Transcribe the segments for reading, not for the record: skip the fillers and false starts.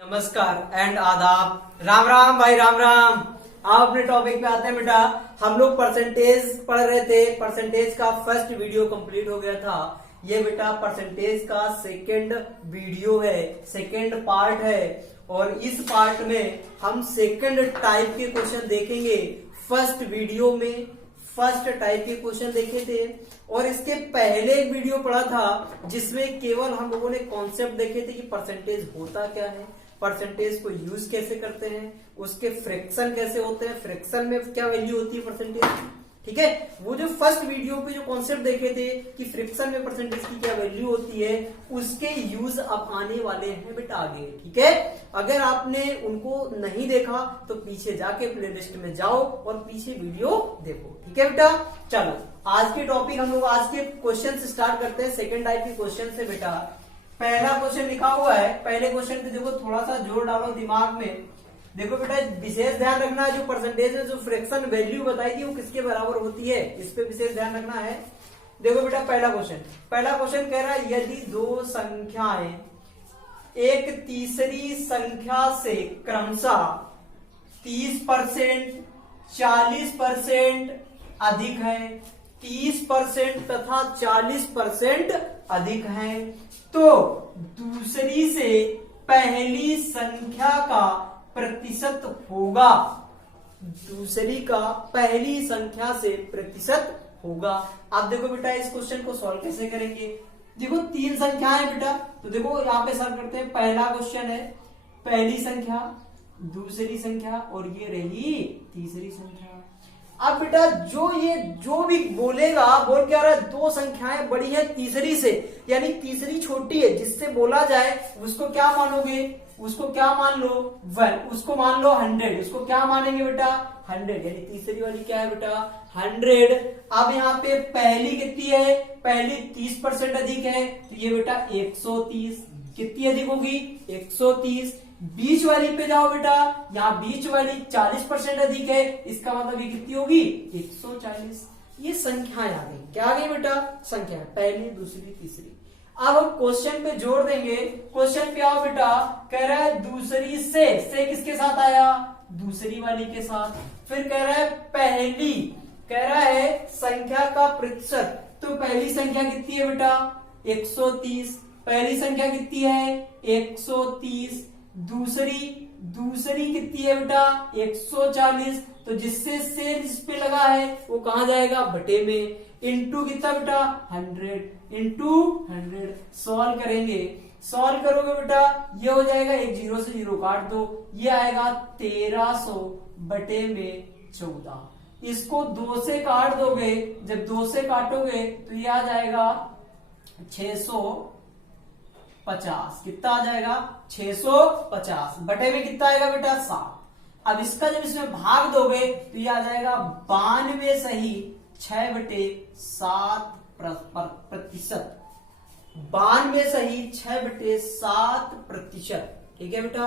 नमस्कार एंड आदाब। राम राम भाई, राम राम। आप अपने टॉपिक पे आते हैं बेटा। हम लोग परसेंटेज पढ़ रहे थे। परसेंटेज का फर्स्ट वीडियो कंप्लीट हो गया था। ये बेटा परसेंटेज का सेकंड वीडियो है, सेकंड पार्ट है। और इस पार्ट में हम सेकंड टाइप के क्वेश्चन देखेंगे। फर्स्ट वीडियो में फर्स्ट टाइप के क्वेश्चन देखे थे और इसके पहले एक वीडियो पढ़ा था जिसमें केवल हम लोगों ने कॉन्सेप्ट देखे थे कि परसेंटेज होता क्या है, परसेंटेज को यूज कैसे करते हैं, उसके फ्रैक्शन कैसे होते हैं, फ्रैक्शन में क्या वैल्यू होती है परसेंटेज। ठीक है, वो जो फर्स्ट वीडियो पे जो कॉन्सेप्ट देखे थे कि फ्रैक्शन में परसेंटेज की क्या वैल्यू होती है, उसके यूज अब आने वाले हैं बेटा आगे। ठीक है, अगर आपने उनको नहीं देखा तो पीछे जाके प्लेलिस्ट में जाओ और पीछे वीडियो देखो। ठीक है बेटा, चलो आज के टॉपिक हम लोग आज के क्वेश्चन से स्टार्ट करते हैं। सेकेंड टाइप के क्वेश्चन से बेटा पहला क्वेश्चन लिखा हुआ है। पहले क्वेश्चन पे देखो, थोड़ा सा जोर डालो दिमाग में। देखो बेटा, विशेष ध्यान रखना है जो परसेंटेज में जो फ्रैक्शन वैल्यू बताई थी वो किसके बराबर होती है, इस पे विशेष ध्यान रखना है। देखो बेटा, पहला क्वेश्चन कह रहा है यदि दो संख्याएं एक तीसरी संख्या से क्रमशः 30%, 40% अधिक है, 30% तथा 40% अधिक है, तो दूसरी से पहली संख्या का प्रतिशत होगा। दूसरी का पहली संख्या से प्रतिशत होगा। अब देखो बेटा, इस क्वेश्चन को सॉल्व कैसे करेंगे। देखो तीन संख्याएं बेटा, तो देखो यहाँ पे सॉल्व करते हैं। पहला क्वेश्चन है पहली संख्या, दूसरी संख्या और ये रही तीसरी संख्या। अब बेटा जो भी बोलेगा, बोल क्या रहा है, दो संख्याएं बड़ी है तीसरी से, यानी तीसरी छोटी है, जिससे बोला जाए उसको क्या मानोगे, उसको क्या मान लो 1, उसको मान लो 100, उसको क्या मानेंगे बेटा 100, यानी तीसरी वाली क्या है बेटा 100। अब यहाँ पे पहली कितनी है, पहली 30% अधिक है, तो ये बेटा 130 कितनी अधिक होगी 130। बीच वाली पे जाओ बेटा, यहाँ बीच वाली 40% अधिक है, इसका मतलब ये कितनी होगी 140। ये संख्याएं आ गई, क्या आ गई बेटा संख्या, पहली दूसरी तीसरी। अब हम क्वेश्चन पे जोड़ देंगे। क्वेश्चन पे आओ बेटा, कह रहा है दूसरी से किसके साथ आया, दूसरी वाली के साथ। फिर कह रहा है पहली, कह रहा है संख्या का प्रतिशत, तो पहली संख्या कितनी है बेटा 130, पहली संख्या कितनी है 130। दूसरी कितनी है बेटा 140, तो जिससे से जिस पे लगा है वो कहां जाएगा बटे में, इंटू कितना बेटा 100, इंटू 100। सॉल्व करेंगे, सॉल्व करोगे बेटा ये हो जाएगा, एक 0 से 0 काट दो, ये आएगा 1300 बटे में 14। इसको 2 से काट दोगे, जब 2 से काटोगे तो ये आ जाएगा 650, कितना आ जाएगा 650 बटे में कितना आएगा बेटा 7। अब इसका जब इसमें भाग दोगे तो ये आ जाएगा 92 सही 6/7 प्रतिशत, 92 सही 6/7%। ठीक है बेटा,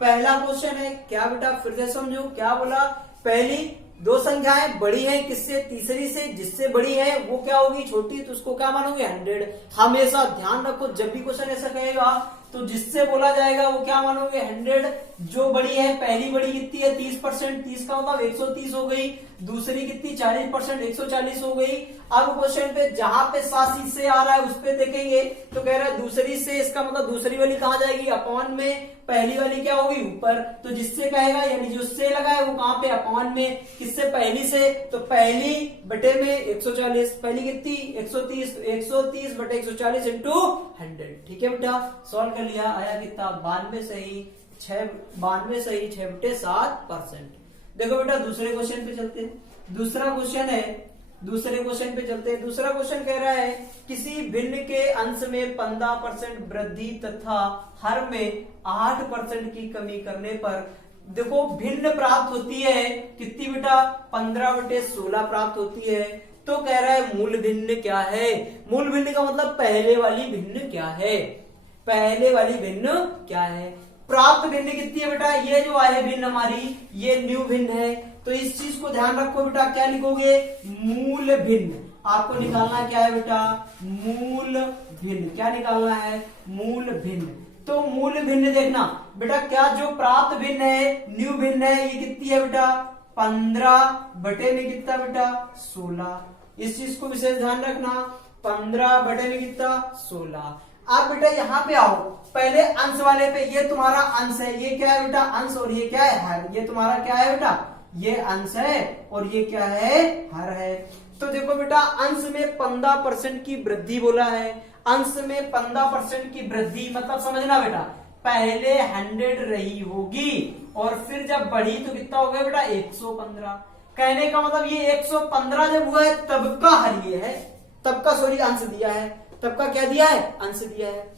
पहला क्वेश्चन है क्या बेटा, फिर से समझो क्या बोला। पहली दो संख्याएं बड़ी हैं किससे, तीसरी से, जिससे बड़ी है वो क्या होगी छोटी, तो उसको क्या मानोगे 100। हमेशा ध्यान रखो, जब भी क्वेश्चन ऐसा कहेगा तो जिससे बोला जाएगा वो क्या मानोगे 100। जो बड़ी है, पहली बड़ी कितनी है 30%, 30 का मतलब 130 हो गई। दूसरी कितनी 40%, 140 हो गई। अब क्वेश्चन पे जहां पे सासी से आ रहा है उस पे देखेंगे, तो कह रहा है दूसरी से, इसका मतलब दूसरी वाली कहां जाएगी अपॉन में, पहली वाली क्या होगी ऊपर, तो जिससे कहेगा यानी जो से लगा है वो कहां पे अपॉन में, किससे पहली से, तो पहली बटे में 140, पहली कितनी 130, 130 बटे 140 इंटू 100। ठीक है बेटा, सॉल्व कर लिया, आया कितना 92 सही 6/7%। देखो बेटा दूसरे क्वेश्चन पे चलते हैं। दूसरा क्वेश्चन कह रहा है किसी भिन्न के अंश में 15% वृद्धि तथा हर में 8% की कमी करने पर देखो भिन्न प्राप्त होती है, कितनी बेटा 15/16 प्राप्त होती है। तो कह रहा है मूल भिन्न क्या है, मूल भिन्न का मतलब पहले वाली भिन्न क्या है, पहले वाली भिन्न क्या है। प्राप्त भिन्न कितनी है बेटा, ये जो आए भिन्न हमारी ये न्यू भिन्न है, तो इस चीज को ध्यान रखो बेटा, क्या लिखोगे मूल भिन्न। आपको निकालना क्या है बेटा मूल भिन्न, क्या निकालना है मूल भिन्न। तो मूल भिन्न देखना बेटा, क्या जो प्राप्त भिन्न है, न्यू भिन्न है, ये कितनी है बेटा 15 बटे में कितना बेटा 16। इस चीज को विशेष ध्यान रखना, 15 बटे में कितना 16। अब बेटा यहाँ पे आओ, पहले अंश वाले पे, ये तुम्हारा अंश है, ये क्या है बेटा अंश, और ये क्या है हर। ये तुम्हारा क्या है बेटा, ये अंश है और ये क्या है हर है। तो देखो बेटा अंश में 15% की वृद्धि बोला है, अंश में 15% की वृद्धि मतलब समझना बेटा, पहले 100 रही होगी और फिर जब बढ़ी तो कितना हो गया बेटा 115। कहने का मतलब ये 115 जब हुआ है तब का हर ये है, तब का सॉरी अंश दिया है, तब का क्या दिया है अंश दिया है।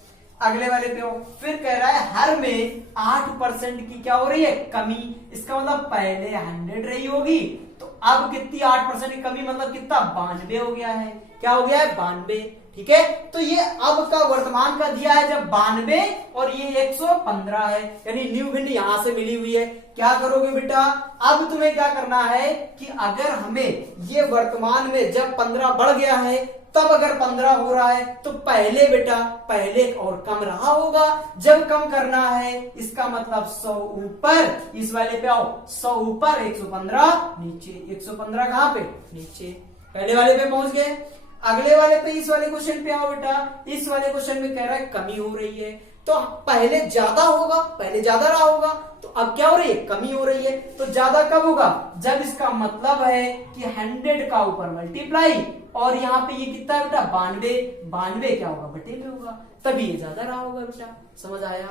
अगले वाले पे हो, फिर कह रहा है हर में 8% की क्या हो रही है कमी। इसका मतलब पहले 100 रही होगी तो अब कितनी 8% की कमी, मतलब कितना 92 हो गया है। क्या हो गया है 92, ठीक है। तो ये अब का वर्तमान का दिया है जब 92 और ये 115 है, यानी न्यू भिन्न यहां से मिली हुई है। क्या करोगे बेटा, अब तुम्हें क्या करना है कि अगर हमें ये वर्तमान में जब 15 बढ़ गया है तब अगर 15 हो रहा है तो पहले बेटा पहले और कम रहा होगा, जब कम करना है इसका मतलब 100 ऊपर, इस वाले पे आओ 100 ऊपर 115 नीचे। 115 कहां पे नीचे, पहले वाले पे पहुंच गए। अगले वाले पे इस वाले क्वेश्चन पे आओ बेटा, इस वाले क्वेश्चन में कह रहा है कमी हो रही है, तो पहले ज्यादा होगा, पहले ज्यादा रहा होगा तो अब क्या हो रही है कमी हो रही है। तो ज्यादा कब होगा, जब इसका मतलब है कि 100 का ऊपर मल्टीप्लाई और यहाँ पे ये कितना है बेटा 92 क्या होगा बटे में होगा, तभी ये ज्यादा रहा होगा बेटा। समझ आया।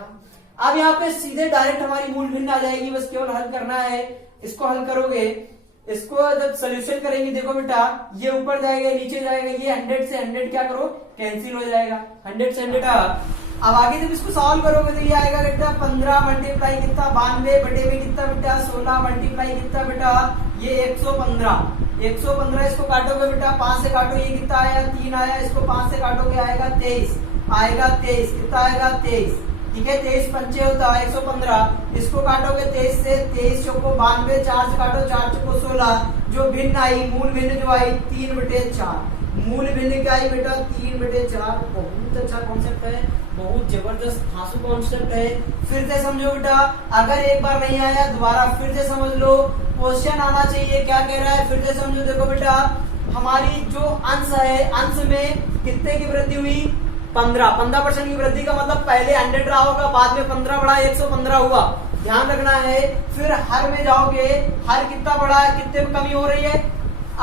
अब यहाँ पे सीधे डायरेक्ट हमारी मूल भिन्न आ जाएगी, बस केवल हल करना है। इसको हल करोगे, इसको जब सोल्यूशन करेंगे देखो बेटा ये ऊपर जाएगा नीचे जाएगा, ये 100 से 100 क्या करो कैंसिल हो जाएगा, 100 से 100। अब आगे जब इसको सॉल्व करोगे तो ये आएगा बेटा 15 मल्टीप्लाई कितना 92 बटे में कितना बेटा 16 मल्टीप्लाई कितना बेटा ये 115 इसको काटोगे बेटा 5 से काटो, ये कितना आया 3 आया, इसको 5 से काटोगे आएगा 23 कितना आएगा 23, ठीक है। 23 पंचे होता है 115, इसको काटोगे 23 से, 23 चौको 92, 4 से काटो 4 चौको 16, जो भिन्न आई मूल भिन्न जो आई 3/4, मूल भिन्न क्या आई बेटा 3/4। बहुत अच्छा कॉन्सेप्ट है, बहुत जबरदस्त धांसू कॉन्सेप्ट है। फिर से समझो बेटा, अगर एक बार नहीं आया दोबारा फिर से समझ लो, क्वेश्चन आना चाहिए क्या कह रहा है, फिर से समझो। देखो बेटा हमारी जो अंश है, अंश में कितने की वृद्धि हुई 15% की वृद्धि का मतलब पहले 100 रहा होगा, बाद में 15 बढ़ा 115 हुआ, ध्यान रखना है। फिर हर में जाओगे, हर कितना बढ़ा है, कितने में कमी हो रही है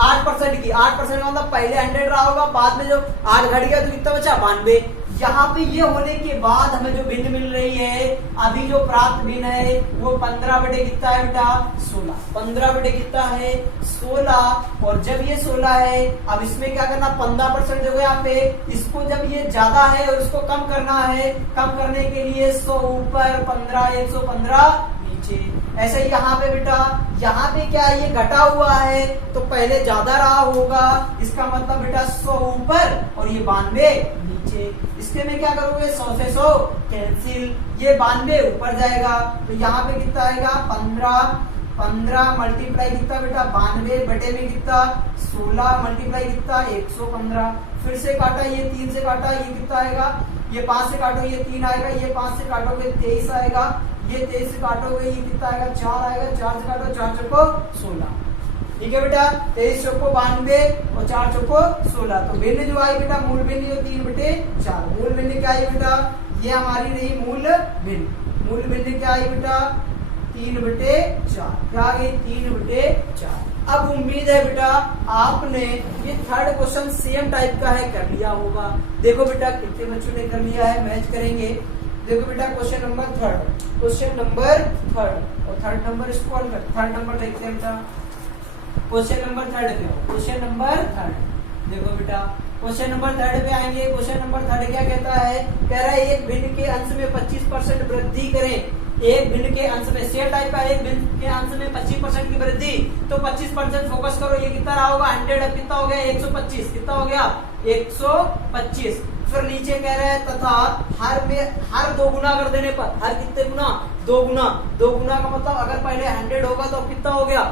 8% की, 8% का मतलब पहले 100 रहा होगा, बाद में जो 8 घट गया तो कितना बचा 92। यहाँ पे ये होने के बाद हमें जो भिन्न मिल रही है, अभी जो प्राप्त भिन्न है वो 15 बटे कितना है बेटा 16, 15 बटे कितना है 16। और जब ये 16 है, अब इसमें क्या करना 15% जो है यहाँ पे, इसको जब ये ज्यादा है और इसको कम करना है, कम करने के लिए 100 ऊपर 15 115 नीचे। ऐसे ही यहाँ पे बेटा, यहाँ पे क्या है ये घटा हुआ है तो पहले ज्यादा रहा होगा, इसका मतलब बेटा 100 ऊपर और ये 92 नीचे। इसके में क्या करोगे 100 से 100 कैंसिल, ये 92 ऊपर जाएगा तो यहाँ पे कितना आएगा 15 मल्टीप्लाई कितना बेटा 92 बटे में कितना 16 मल्टीप्लाई कितना 115। फिर से काटा, ये 3 से काटा, ये कितना आएगा, ये 5 से काटो ये 3 आएगा, ये 5 से काटोगे 23 आएगा, ये 23 से काटोगे ये कितना आएगा 4 आएगा, 4 से काटो 4 चौको 16, ठीक है बेटा। 23 चौको 92 और 4 चौको 16। तो भिन्न जो आई बेटा मूल भिन्न जो 3/4, मूल भिन्न क्या आई बेटा, ये हमारी रही मूल भिन्न। मूल भिन्न क्या आई बेटा 3/4, क्या आ गई 3/4। अब उम्मीद है बेटा आपने ये थर्ड क्वेश्चन सेम टाइप का है कर लिया होगा। देखो बेटा कितने बच्चों ने कर लिया है, मैच करेंगे। देखो बेटा क्वेश्चन नंबर थर्ड और थर्ड नंबर इसको हल कर, थर्ड नंबर देखते हैं बेटा। क्वेश्चन नंबर थर्ड पे, क्वेश्चन नंबर थर्ड देखो बेटा, क्वेश्चन नंबर थर्ड पे आएंगे। क्वेश्चन नंबर थर्ड क्या कहता है, कह रहा है एक भिन्न के अंश में 25% वृद्धि करें। एक भिन्न के अंश में सेम टाइप का एक भिन्न के अंश में 25% की वृद्धि, तो 25% फोकस करो, ये कितना रहा होगा 100, अब कितना हो गया 125, कितना हो गया 125। फिर नीचे कह रहे हैं तथा हर में हर 2 गुना कर देने पर, हर कितने गुना 2 गुना, 2 गुना का मतलब अगर पहले 100 होगा तो कितना हो गया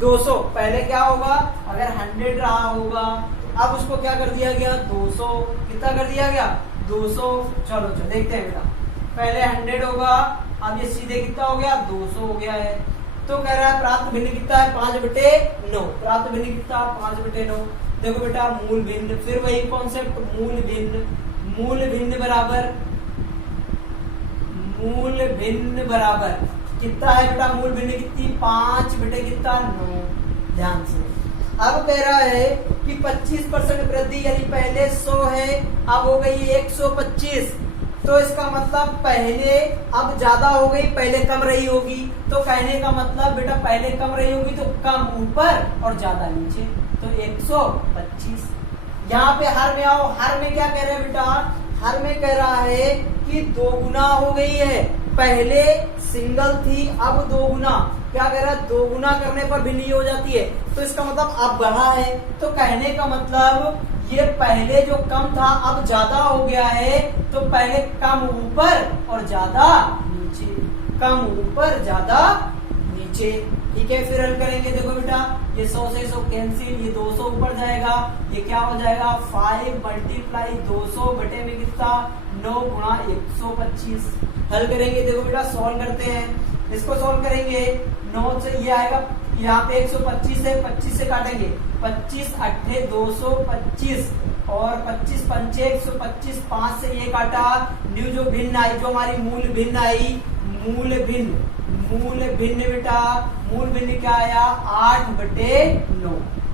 200। पहले क्या होगा अगर 100 रहा होगा, अब उसको क्या कर दिया गया 200, कितना कर दिया गया 200। चलो देखते हैं बेटा, पहले 100 होगा, अब ये सीधे कितना हो गया 200 हो गया है। तो कह रहा है प्राप्त भिन्न कितना है 5/9, प्राप्त भिन्न कितना 5/9। देखो बेटा मूल भिन्न, फिर वही कॉन्सेप्ट मूल भिन्न बराबर कितना है बेटा मूल भिन्न कितनी 5/9। ध्यान से अब कह रहा है कि 25% वृद्धि, यानी पहले 100 है अब हो गई 125, तो इसका मतलब पहले अब ज्यादा हो गई, पहले कम रही होगी। तो कहने का मतलब बेटा पहले कम रही होगी तो कम ऊपर और ज्यादा नीचे, तो 125। यहाँ पे हर में आओ, हर में क्या कह रहे हैं बेटा, हर में कह रहा है कि 2 गुना हो गई है, पहले सिंगल थी अब 2 गुना। क्या कह रहा है 2 गुना करने पर भिन्न हो जाती है, तो इसका मतलब अब बढ़ा है। तो कहने का मतलब ये पहले जो कम था अब ज्यादा हो गया है, तो पहले कम ऊपर और ज्यादा नीचे, कम ऊपर ज्यादा नीचे। ठीक है, फिर हल करेंगे। देखो बेटा ये 100 से 100 कैंसिल, ये 200 ऊपर जाएगा, ये क्या हो जाएगा 5 × 200 बटे में कितना 9 × 125। हल करेंगे। देखो बेटा सॉल्व करते हैं, इसको सॉल्व करेंगे। 9 से ये आएगा, यहाँ पे 125 है, 25 से काटेंगे, 25 8 225 और 25 5 125, 5 से ये काटा, न्यू जो भिन्न आई, जो हमारी मूल भिन्न आई, मूल भिन्न बेटा मूल भिन्न क्या आया 8/9।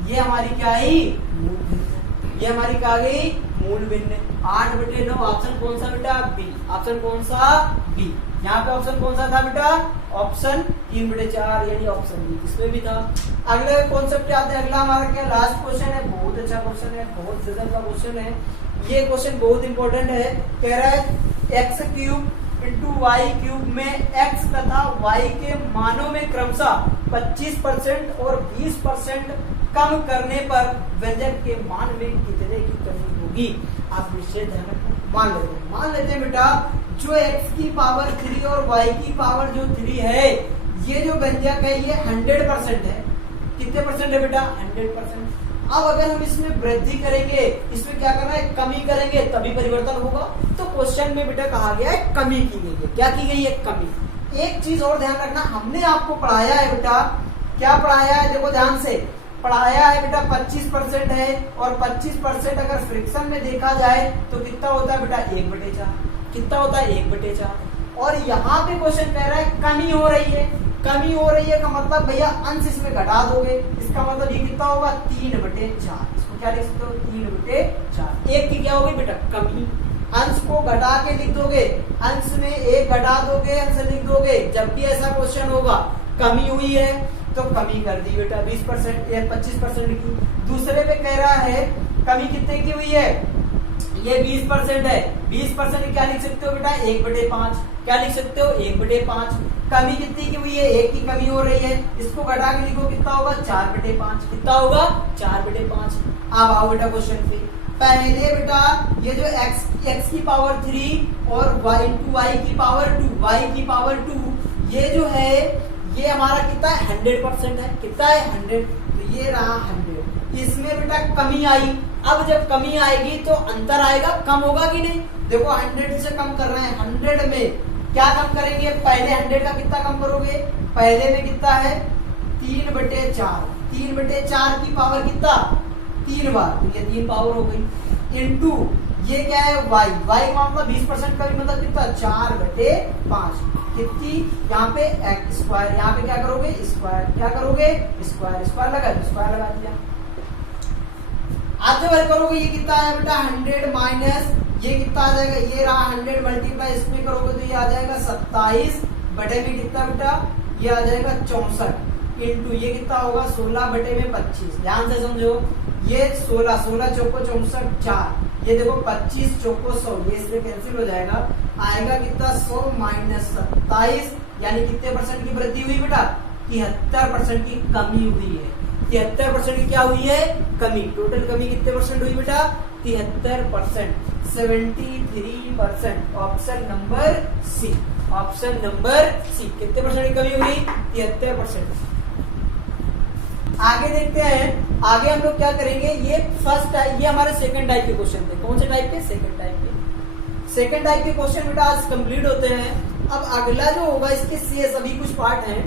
ये हमारी क्या आई मूल भिन्न, ये हमारी क्या गई मूल भिन्न 8/9। ऑप्शन कौन सा बेटा बी, ऑप्शन कौन सा बी। यहाँ पे ऑप्शन कौन सा था बेटा, ऑप्शन 3/4 यानी ऑप्शन बी, इसमें भी था। अगले कॉन्सेप्ट आते हैं, अगला हमारा क्या लास्ट क्वेश्चन है, बहुत अच्छा क्वेश्चन है, बहुत गजब का क्वेश्चन है। ये क्वेश्चन बहुत इंपॉर्टेंट है। कह रहा है x³ × y³ में x तथा y के मानों में क्रमशः 25% और 20% कम करने पर व्यंजक के मान में कितने की कमी होगी। आप निश्चित मान लेते हैं बेटा, जो x की पावर 3 और y की पावर जो 3 है, ये जो व्यंजक है ये 100% है। कितने परसेंट है बेटा 100%। अब अगर हम इसमें वृद्धि करेंगे, इसमें क्या करना है कमी करेंगे तभी परिवर्तन होगा। तो क्वेश्चन में बेटा कहा गया है कमी की गई है। क्या की गई है कमी। एक चीज और ध्यान रखना, हमने आपको पढ़ाया है बेटा, क्या पढ़ाया है देखो ध्यान से, पढ़ाया है बेटा 25% है, और 25% अगर फ्रिक्शन में देखा जाए तो कितना होता है बेटा 1/4। कितना होता है 1/4। और यहाँ पे क्वेश्चन कह रहा है कमी हो रही है, कमी हो रही है का मतलब भैया अंश इसमें घटा दोगे, इसका मतलब ये कितना होगा 3/4। इसको क्या लिख सकते हो 3/4। एक की क्या होगी बेटा कमी, अंश को घटा के लिख दोगे, अंश में 1 घटा दोगे, अंश लिख दोगे। जब भी ऐसा क्वेश्चन होगा कमी हुई है तो कमी कर दी बेटा 20% या 25% की। दूसरे पे कह रहा है कमी कितने की हुई है, ये 20% है, 20% क्या लिख सकते हो बेटा 1/5। क्या लिख सकते हो 1/5। कमी कितनी की हुई है 1 की कमी हो रही है, इसको घटा के लिखो कितना होगा 4/5। कितना होगा 4/5। अब आओ बेटा क्वेश्चन पे, पहले बेटा ये जो x की पावर 3 और y की पावर 2, y की पावर 2, ये जो है ये हमारा कितना है 100% है। कितना है 100, तो ये रहा 100। इसमें बेटा कमी आई, अब जब कमी आएगी तो अंतर आएगा, कम होगा कि नहीं। देखो 100 से कम कर रहे हैं, 100 में क्या कम करेंगे, पहले 100 का कितना कम करोगे, पहले में कितना है 3/4। 3/4 की पावर कितना 3 बार, तो ये 3 पावर हो गई, इनटू ये क्या है y का मतलब 20% का भी मतलब कितना 4/5। कितनी यहाँ पे x², यहाँ पे क्या करोगे स्क्वायर, क्या करोगे स्क्वायर, स्क्वायर लगा दिया। आज जब हल करोगे ये कितना है बेटा 100 माइनस ये कितना आ जाएगा, ये रहा 100 मल्टीप्लाई इसमें करोगे तो ये आ जाएगा 27 बटे में कितना बेटा ये आ जाएगा 64 इंटू ये कितना होगा 16 बटे में 25। ध्यान से समझो, ये 16 चौको 64 4, ये देखो 25 चौको 100, ये इससे कैंसिल हो जाएगा, आएगा कितना 100 माइनस 27, यानी कितने परसेंट की वृद्धि हुई बेटा 73% की कमी हुई है। 73% की क्या हुई है कमी। टोटल कमी कितने परसेंट हुई बेटा 73%, 73%। Option number C, option number C. कितने परसेंट की कमी हुई 73%। आगे देखते हैं, आगे हम लोग क्या करेंगे, ये फर्स्ट टाइप, ये हमारे सेकंड टाइप के क्वेश्चन थे। कौन से टाइप के, सेकंड टाइप के। सेकंड टाइप के क्वेश्चन बेटा आज कंप्लीट होते हैं। अब अगला जो होगा इसके शेष अभी कुछ पार्ट हैं,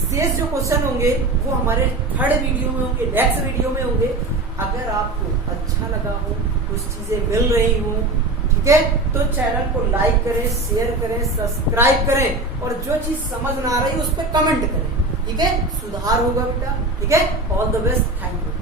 शेष जो क्वेश्चन होंगे वो हमारे थर्ड वीडियो में होंगे, नेक्स्ट वीडियो में होंगे। अगर आपको अच्छा लगा हो, कुछ चीजें मिल रही हो, ठीक है, तो चैनल को लाइक करें, शेयर करें, सब्सक्राइब करें और जो चीज समझ ना आ रही उस पर कमेंट करें, ठीक है, सुधार होगा बेटा, ठीक है। All the best, thank you.